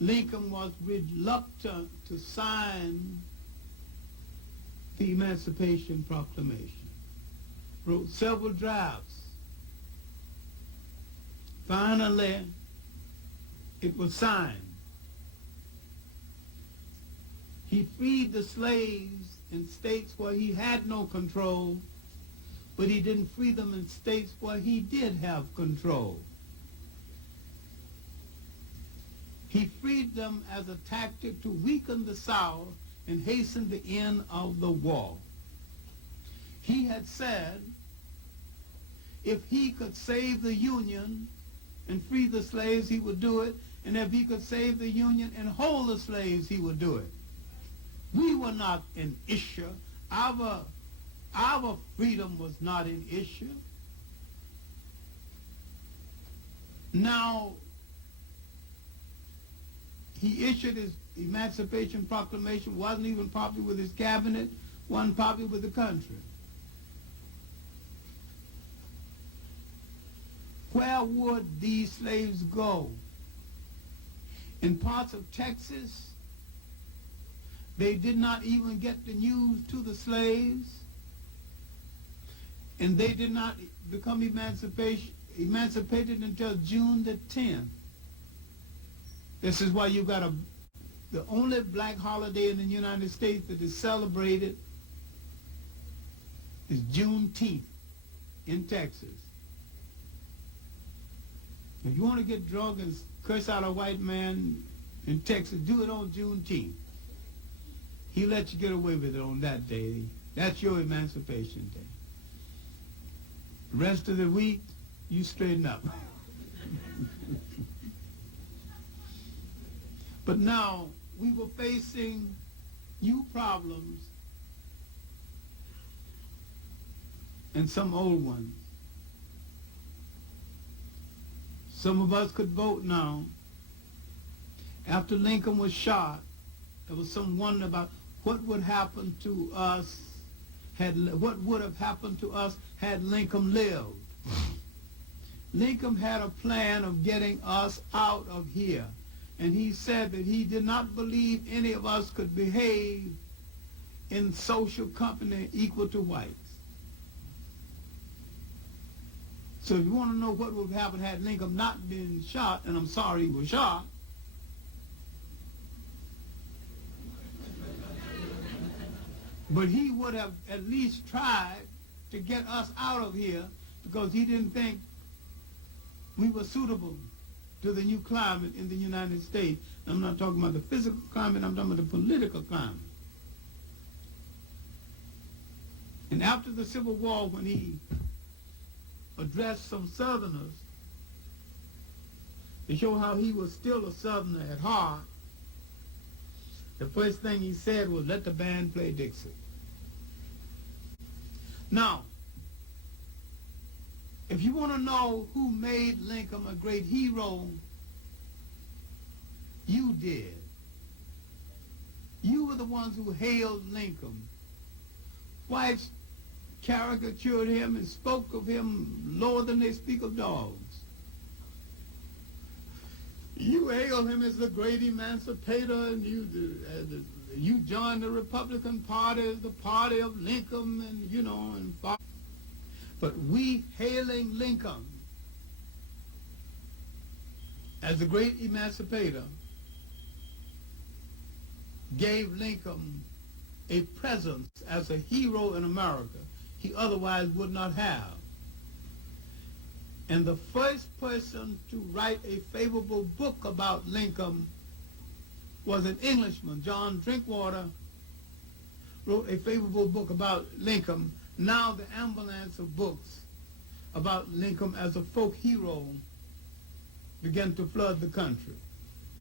Lincoln was reluctant to sign the Emancipation Proclamation. Wrote several drafts. Finally, it was signed. He freed the slaves in states where he had no control, but he didn't free them in states where he did have control. He freed them as a tactic to weaken the South and hasten the end of the war. He had said if he could save the Union and free the slaves, he would do it, and if he could save the Union and hold the slaves, he would do it. We were not an issue. Our freedom was not an issue. Now, he issued his Emancipation Proclamation, wasn't even popular with his cabinet, wasn't popular with the country. Where would these slaves go? In parts of Texas, they did not even get the news to the slaves, and they did not become emancipated until June the 10th. This is why you got the only black holiday in the United States that is celebrated is Juneteenth in Texas. If you want to get drunk and curse out a white man in Texas, do it on Juneteenth. He let you get away with it on that day. That's your Emancipation Day. The rest of the week, you straighten up. But now, we were facing new problems and some old ones. Some of us could vote now. After Lincoln was shot, there was some wonder about what would happen to us, what would have happened to us had Lincoln lived. Lincoln had a plan of getting us out of here. And he said that he did not believe any of us could behave in social company equal to whites. So if you want to know what would have happened had Lincoln not been shot, and I'm sorry he was shot, but he would have at least tried to get us out of here because he didn't think we were suitable to the new climate in the United States. I'm not talking about the physical climate, I'm talking about the political climate. And after the Civil War, when he addressed some Southerners to show how he was still a Southerner at heart, the first thing he said was, "Let the band play Dixie." Now, if you want to know who made Lincoln a great hero, you did. You were the ones who hailed Lincoln. Whites caricatured him and spoke of him lower than they speak of dogs. You hailed him as the great emancipator, and you joined the Republican Party as the party of Lincoln, and and fought. But we hailing Lincoln as the great emancipator gave Lincoln a presence as a hero in America he otherwise would not have. And the first person to write a favorable book about Lincoln was an Englishman. John Drinkwater wrote a favorable book about Lincoln. Now the ambulance of books about Lincoln as a folk hero began to flood the country.